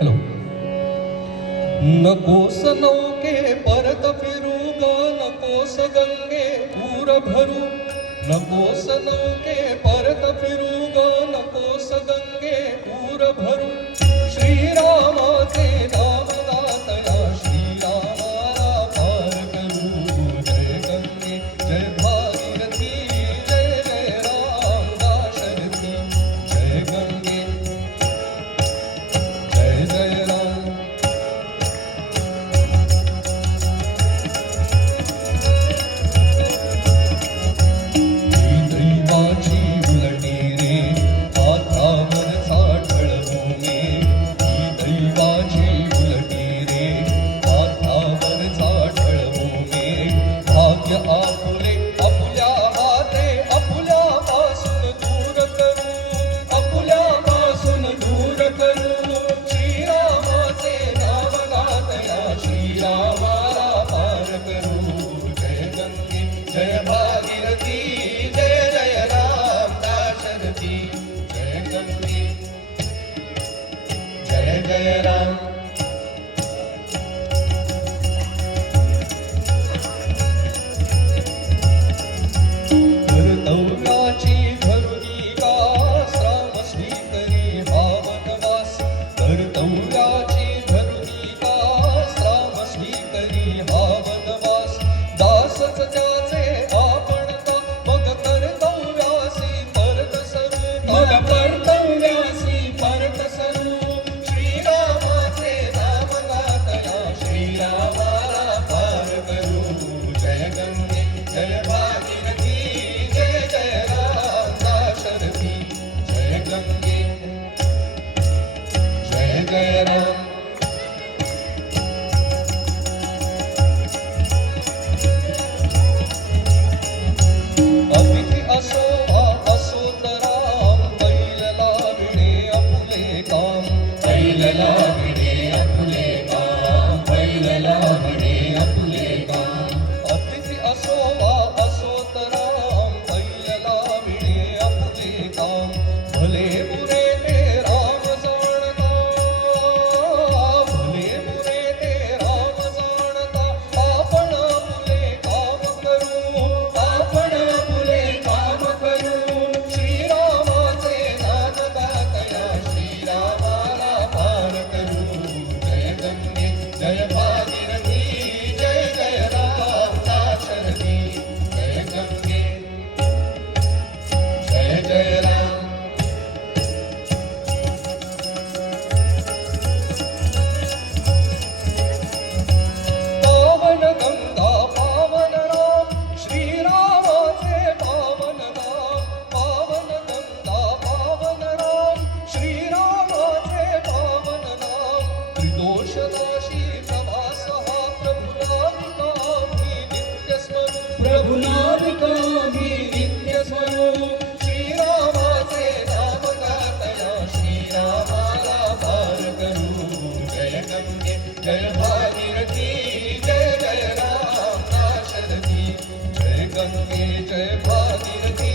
Hello. नकोस नौके परत फिरू ग, नकोस गंगे पूर भरू. नकोस नौके परत फिरू ग, नकोस गंगे पूर भरू. श्रीरामाचे नाम गातना श्रीरामाला पार करू. जय गंगे जय भागीरथी, जय जय राम दाशरथी. जय गंगे जय जय राम. जय भागीरथी, जय जय राम दाशरथी. जय गंगे जय जय राम. कर्तव्याची धरुणी का श्राम स्वीकरी हा वनवास. कर्तव्याची धरुणी का श्राम स्वीकरी हा वनवास. दासच त्याचे आपण का, मग कर्तव्यासी परत सरू. मग कर्तव्यासी परत सरू. श्रीरामाचे नाम गातना श्रीरामाला पार करू. जय गंगे जय भागीरथी, जय जय राम दाशरथी. जय गंगे जय जय राम. अतिथी असो वा असो तराम, बैलला विणे आपुले काम. बैलला विणे आपुले काम, बैलला विणे आपुले काम. अतिथी असो वा असो तराम, बैलला विणे आपुले काम. भले बुरे ते राम जाणता, भले बुरे ते राम जाणता. आपण आपुले काम करू, आपण आपुले काम करू. श्रीरामाचे नाम गातना श्रीरामाला पार करू. जय गंगे जय भागीरथी, जय जय राम दाशरथी. जय गंगे जय जय राम. पावन गंगा पावन राम, श्रीरामाचे पावन नाम. पावन गंगा पावन राम, श्रीरामाचे पावन नाम. त्रिदोष नाशी प्रवास हा प्रभुनामिकामी नित्य स्मरू. प्रभुनामिकामी नित्य स्मरू. श्रीरामाचे नाम गातना श्रीरामाला पार करू. जय गंगे जय भागीरथी, जय जय राम दाशरथी. जय गंगे जय भागीरथी,